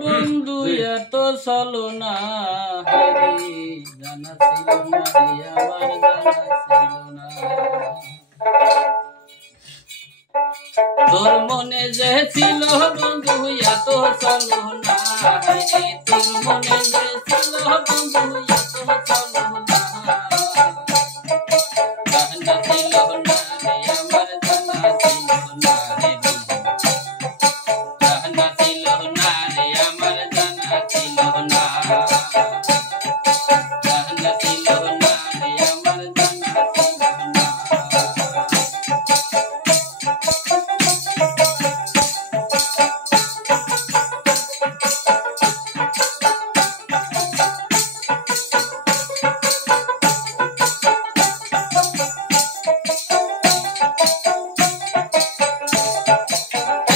বন্ধু এত চলো না হরে জানা ছিল না রে আমার জানা ছিল না তোর মনে যে ছিল বন্ধু এত চলো না হরে তোর মনে যে ছিল বন্ধু এত চলো না জানা ছিল না রে আমার জানা ছিল না রে জানা ছিল না রে আমার জানা ছিল না জানা ছিল না রে আমার জানা ছিল না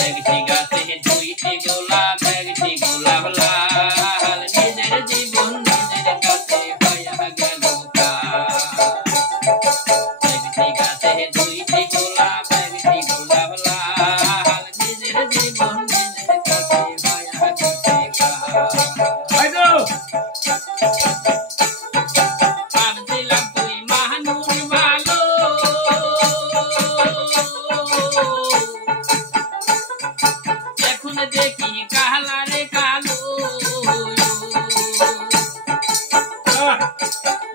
একটি গাছে দুইটি গোলাপ একটি গোলাপ লাল নিজের জীবন নিজের কাছে হইয়া গেল একটি গাছে দুইটি গোলাপ একটি গোলাপ লাল নিজের জীবন নিজের কাছে হইয়া গেছে ভাবছিলাম তুই মানুষ ভালো এখন দেখি কালা রে কালো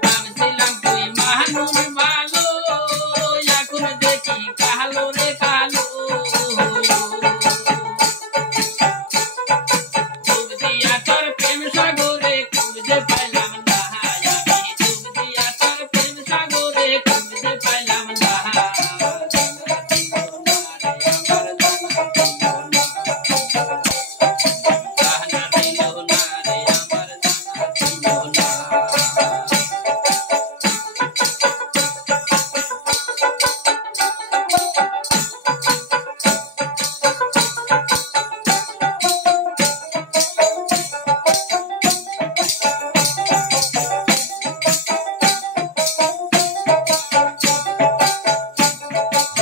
ভাবছিলাম তুই মানুষ ভালো এখন দেখি কালো রে কালো ডুব দিয়া তোর প্রেম সাগরে খুঁজে পাইলাম না আমি ডুব দিয়া তোর প্রেম সাগরে খুঁজে পাইলাম না জানা ছিল না রে আমার জানা ছিল না জানা ছিল না রে আমার জানা ছিল না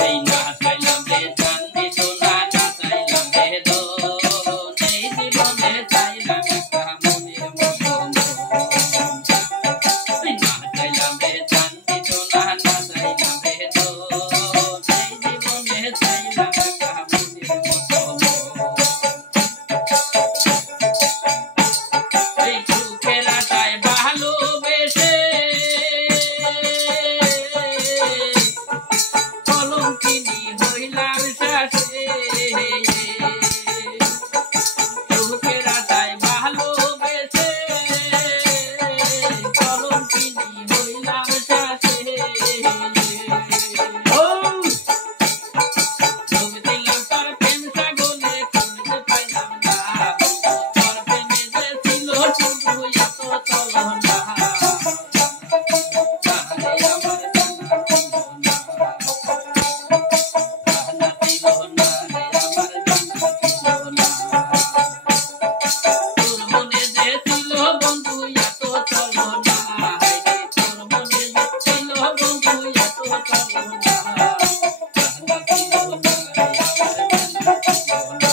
এই না চাইলাম রে চাঁদি সোনা না চাইলাম রে ধন এই জীবনে চাইলাম একটা মনের মতন এই না চাইলাম রে চাঁদি সোনা না চাইলাম রে ধন এই জীবনে চাইলাম একটা মনের মতন এই সুখের আশায় ভালোবেসে কলঙ্কিনী হইলাম শাসে সুখের আশায় ভালোবেসে কলঙ্কিনী হইলাম শাসে ডুব দিলাম তোর প্রেম সাগরে খুঁজে পাইলাম না তোর প্রেমে যে ছিল শুধু এত চলো না রে আমার জানা ছিল না জানা ছিল না রে আমার জানা ছিল না তোর মনে যে ছিল বন্ধু এত চলো না রে তোর মনে যে ছিল বন্ধু এত চলো না জানা ছিল না রে আমার জানা ছিল না